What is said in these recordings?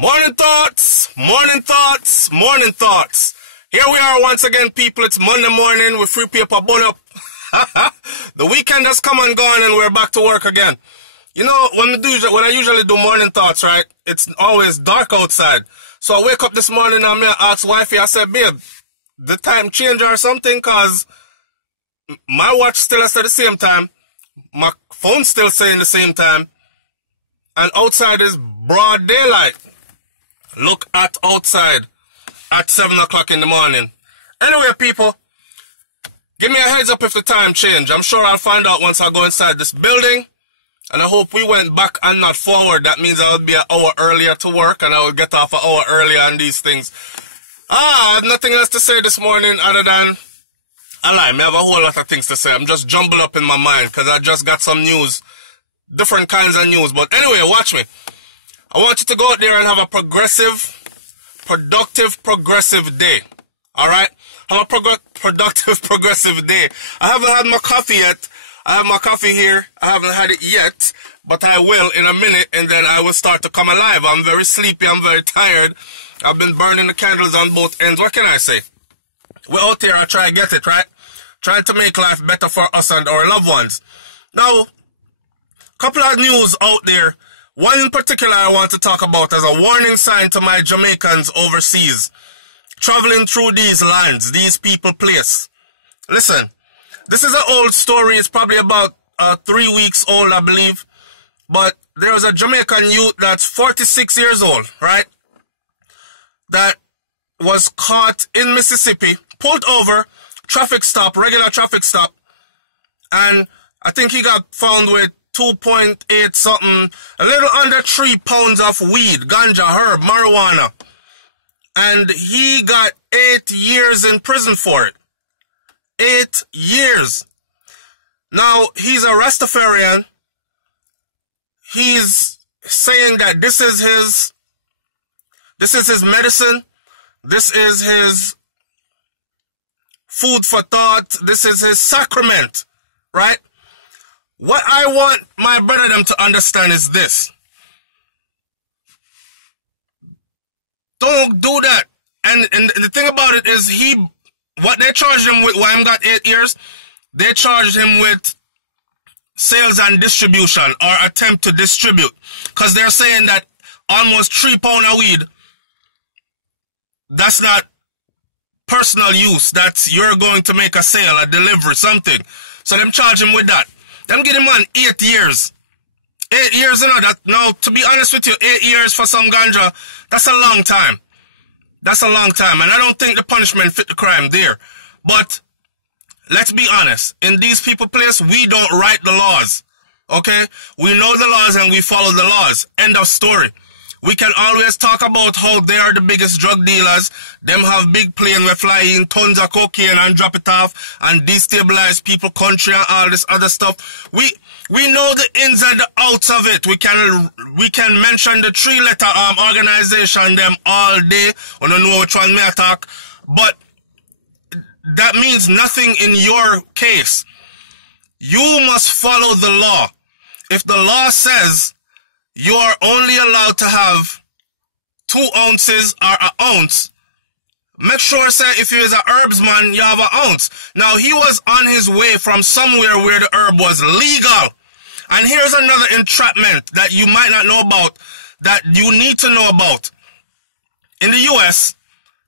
Morning thoughts, morning thoughts, morning thoughts. Here we are once again, people. It's Monday morning with free paper bun up. The weekend has come and gone and we're back to work again. You know, when I usually do morning thoughts, right, it's always dark outside. So I wake up this morning and I ask wifey, I said, babe, the time change or something, cause my watch still has the same time. My phone still saying the same time. And outside is broad daylight. Look at outside at 7 o'clock in the morning. Anyway, people, give me a heads up if the time change. I'm sure I'll find out once I go inside this building. And I hope we went back and not forward. That means I would be an hour earlier to work and I would get off an hour earlier on these things. I have nothing else to say this morning other than I lie. I have a whole lot of things to say. I'm just jumbled up in my mind because I just got some news. Different kinds of news. But anyway, watch me. I want you to go out there and have a productive day. Alright? Have a productive, progressive day. I haven't had my coffee yet. I have my coffee here. I haven't had it yet. But I will in a minute and then I will start to come alive. I'm very sleepy. I'm very tired. I've been burning the candles on both ends. What can I say? We're out here. I try to get it, right? Trying to make life better for us and our loved ones. Now, couple of news out there. One in particular I want to talk about as a warning sign to my Jamaicans overseas. Traveling through these lands, these people place. Listen, this is an old story. It's probably about 3 weeks old, I believe. But there was a Jamaican youth that's 46 years old, right? That was caught in Mississippi, pulled over, traffic stop, regular traffic stop. And I think he got found with 2.8 something, a little under 3 pounds of weed, ganja, herb, marijuana. And he got 8 years in prison for it. 8 years. Now, he's a Rastafarian. He's saying that this is his medicine. This is his food for thought. This is his sacrament, right? What I want my brother them to understand is this. Don't do that. And the thing about it is what they charged him with, why he got 8 years, they charged him with sales and distribution or attempt to distribute. Because they're saying that almost 3 pounds of weed, that's not personal use. That's you're going to make a sale, a delivery, something. So them charge him with that. Them get him on 8 years. 8 years, you know, that now, to be honest with you, 8 years for some ganja, that's a long time. That's a long time. And I don't think the punishment fit the crime there. But let's be honest. In these people place, we don't write the laws. Okay? We know the laws and we follow the laws. End of story. We can always talk about how they are the biggest drug dealers. Them have big plane where fly in tons of cocaine and drop it off and destabilize people country and all this other stuff. We know the ins and the outs of it. We can mention the 3-letter organization them all day. I don't know which one may attack. But that means nothing in your case. You must follow the law. If the law says you are only allowed to have 2 ounces or an ounce, make sure, say, if you're a herbsman, you have an ounce. Now, he was on his way from somewhere where the herb was legal. And here's another entrapment that you might not know about, that you need to know about. In the U.S.,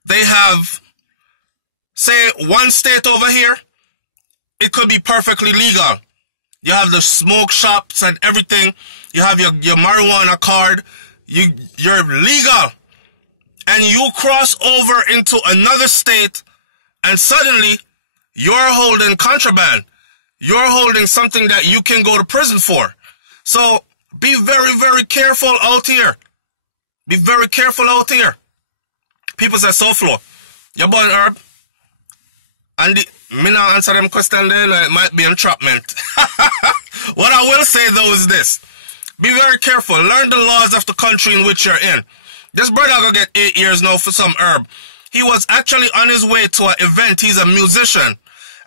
they have, say, one state over here, it could be perfectly legal. You have the smoke shops and everything. You have your marijuana card. You're legal. And you cross over into another state and suddenly you're holding contraband. You're holding something that you can go to prison for. So be very, very careful out here. Be very careful out here. People say, so flow. You bought an herb? And me not answer them question then, it might be entrapment. What I will say though is this. Be very careful. Learn the laws of the country in which you're in. This brother gonna get 8 years now for some herb. He was actually on his way to an event. He's a musician.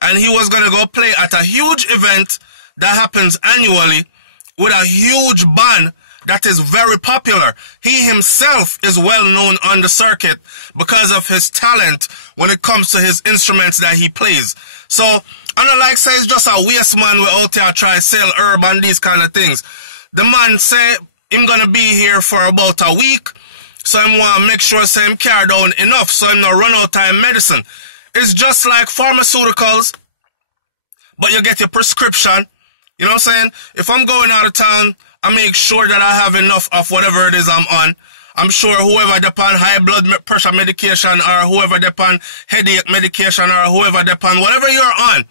And he was gonna go play at a huge event that happens annually with a huge band that is very popular. He himself is well known on the circuit because of his talent when it comes to his instruments that he plays. So, I don't like say it's just a waste man we out there try sell herb and these kind of things. The man say him gonna be here for about a week, so I want to make sure say him carry down enough so him not run out of time medicine. It's just like pharmaceuticals, but you get your prescription. You know what I'm saying? If I'm going out of town, I make sure that I have enough of whatever it is I'm on. I'm sure whoever depend high blood pressure medication or whoever depend headache medication or whoever depend whatever you're on,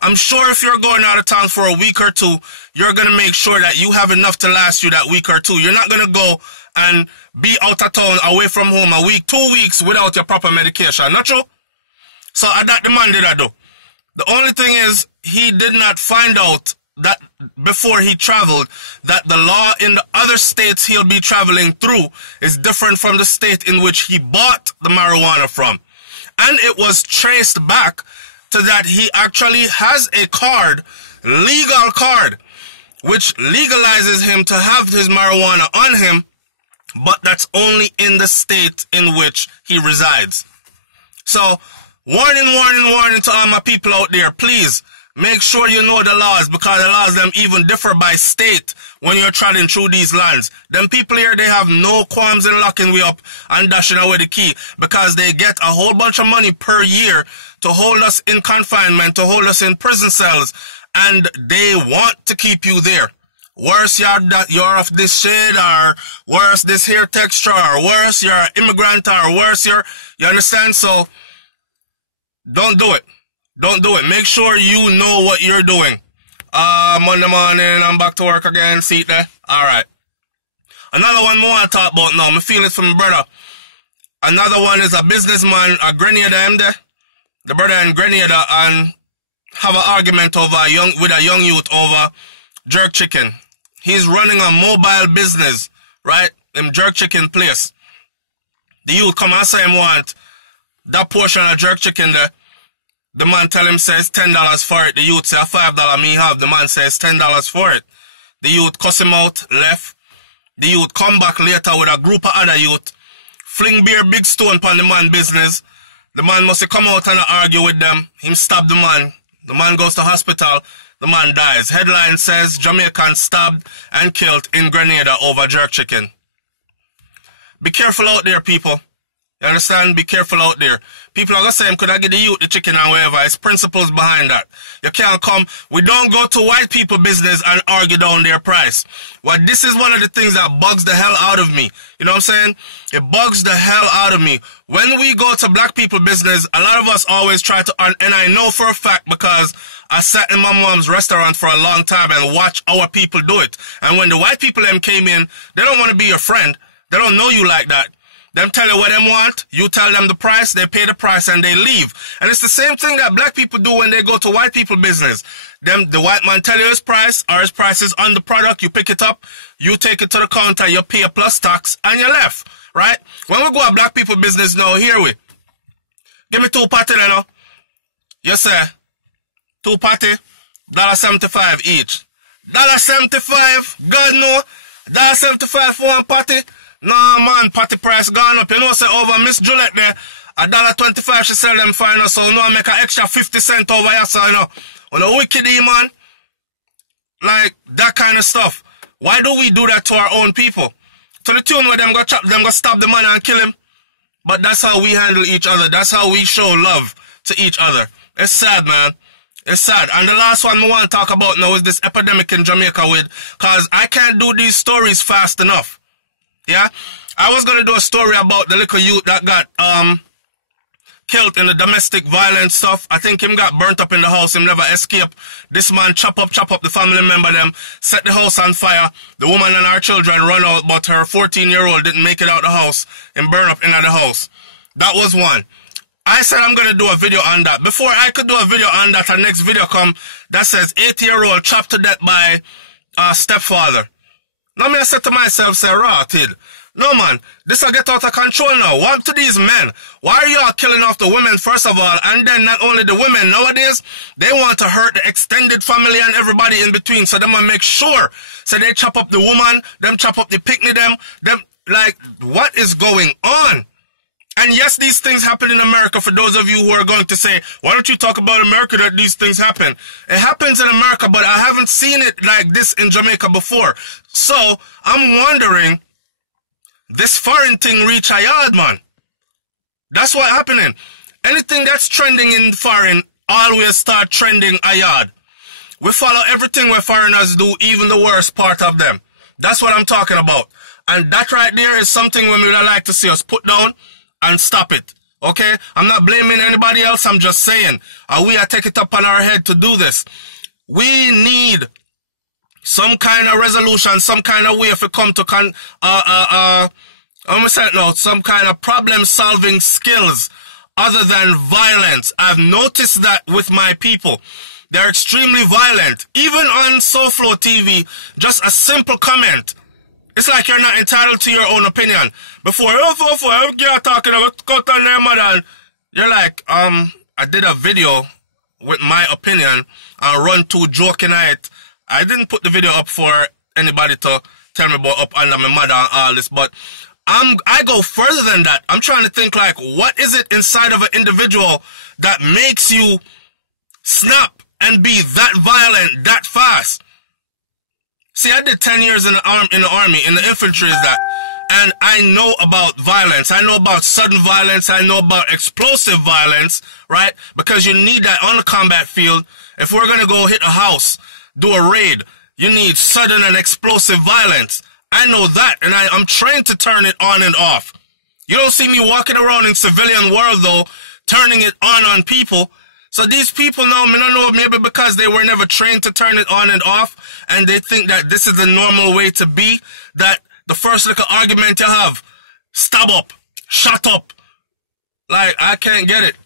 I'm sure if you're going out of town for a week or two, you're going to make sure that you have enough to last you that week or two. You're not going to go and be out of town away from home a week, 2 weeks without your proper medication. Not true? So that the man did I do. The only thing is he did not find out that before he traveled that the law in the other states he'll be traveling through is different from the state in which he bought the marijuana from. And it was traced back to that he actually has a card, legal card, which legalizes him to have his marijuana on him, but that's only in the state in which he resides. So, warning, warning, warning to all my people out there, please, make sure you know the laws, because the laws them even differ by state when you're traveling through these lands. Them people here, they have no qualms in locking we up and dashing away the key, because they get a whole bunch of money per year to hold us in confinement, to hold us in prison cells, and they want to keep you there. Worse you're of this shade, or worse this hair texture, or worse you're an immigrant, or worse you understand? So, don't do it. Don't do it. Make sure you know what you're doing. Monday morning, I'm back to work again. See it there? Alright. Another one more I want to talk about now. I'm feeling it from my brother. Another one is a businessman, a Grenada there. The brother in Grenada and have an argument with a young youth over jerk chicken. He's running a mobile business, right? In jerk chicken place. The youth come and say him want that portion of jerk chicken there. The man tell him says $10 for it. The youth say $5 me have. The man says $10 for it. The youth cuss him out, left. The youth come back later with a group of other youth, fling beer big stone upon the man business. The man must have come out and argue with them. Him stab the man. The man goes to hospital. The man dies. Headline says Jamaican stabbed and killed in Grenada over jerk chicken. Be careful out there, people. You understand? Be careful out there. People are going to say, could I get the youth the chicken and whatever? It's principles behind that. You can't come. We don't go to white people business and argue down their price. Well, this is one of the things that bugs the hell out of me. You know what I'm saying? It bugs the hell out of me. When we go to black people business, a lot of us always try to, and I know for a fact because I sat in my mom's restaurant for a long time and watched our people do it. And when the white people them came in, they don't want to be your friend. They don't know you like that. Them tell you what them want, you tell them the price, they pay the price and they leave. And it's the same thing that black people do when they go to white people business. The white man tell you his price, or his price is on the product, you pick it up, you take it to the counter, you pay a plus tax, and you left. Right? When we go to black people business now, here we. Give me 2 patty now. Yes, sir. 2 patty, $1.75 each. $1.75, God no. $1.75 for 1 patty. Nah, man, patty price gone up. You know, say over Miss Juliet there, $1.25 she sell them for, you know, so now I make an extra 50 cents over here, so, you know. On a wicked man. Like, that kind of stuff. Why do we do that to our own people? To the tune where them go chop, them go stab the man and kill him. But that's how we handle each other. That's how we show love to each other. It's sad, man. It's sad. And the last one I want to talk about now is this epidemic in Jamaica with, because I can't do these stories fast enough. Yeah, I was going to do a story about the little youth that got killed in the domestic violence stuff. I think him got burnt up in the house. Him never escaped. This man chop up the family member them, set the house on fire. The woman and her children run out, but her 14-year-old didn't make it out the house and burn up in the house. That was one. I said I'm going to do a video on that. Before I could do a video on that, our next video come that says 8-year-old chopped to death by stepfather. Now, I said to myself, say, rotted. No, man. This will get out of control now. What to these men? Why are y'all killing off the women, first of all? And then not only the women, nowadays, they want to hurt the extended family and everybody in between. So they want to make sure. So they chop up the woman, them chop up the picnic, them, like, what is going on? And yes, these things happen in America. For those of you who are going to say, why don't you talk about America that these things happen? It happens in America, but I haven't seen it like this in Jamaica before. So I'm wondering, this foreign thing reach a yard, man. That's what's happening. Anything that's trending in foreign always start trending a yard. We follow everything where foreigners do, even the worst part of them. That's what I'm talking about. And that right there is something we would like to see us put down and stop it. Okay? I'm not blaming anybody else. I'm just saying, we are taking it up on our head to do this. We need some kind of resolution, some kind of way if it come to some kind of problem-solving skills other than violence. I've noticed that with my people. They're extremely violent. Even on SoFlo TV, just a simple comment. It's like you're not entitled to your own opinion. Before, you're talking about cut on their mother. You're like, I did a video with my opinion and run to joking at it. I didn't put the video up for anybody to tell me about up under my mother and all this, but I go further than that. I'm trying to think like, what is it inside of an individual that makes you snap and be that violent that fast? See, I did 10 years in the army, in the infantry, and I know about violence. I know about sudden violence. I know about explosive violence, right? Because you need that on the combat field. If we're going to go hit a house, do a raid, you need sudden and explosive violence. I know that, and I'm trained to turn it on and off. You don't see me walking around in civilian world, though, turning it on people. So these people now, I don't know, maybe because they were never trained to turn it on and off, and they think that this is the normal way to be, that the first little argument you have, stab up, shut up. Like, I can't get it.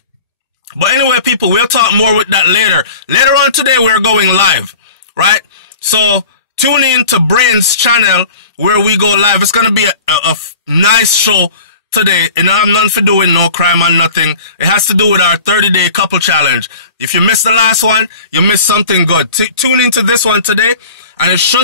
But anyway, people, we'll talk more with that later. Later on today, we're going live, right? So tune in to Brain's channel where we go live. It's going to be a nice show today, and I have nothing for doing, no crime and nothing. It has to do with our 30-day couple challenge. If you missed the last one, you missed something good. Tune into this one today, and it should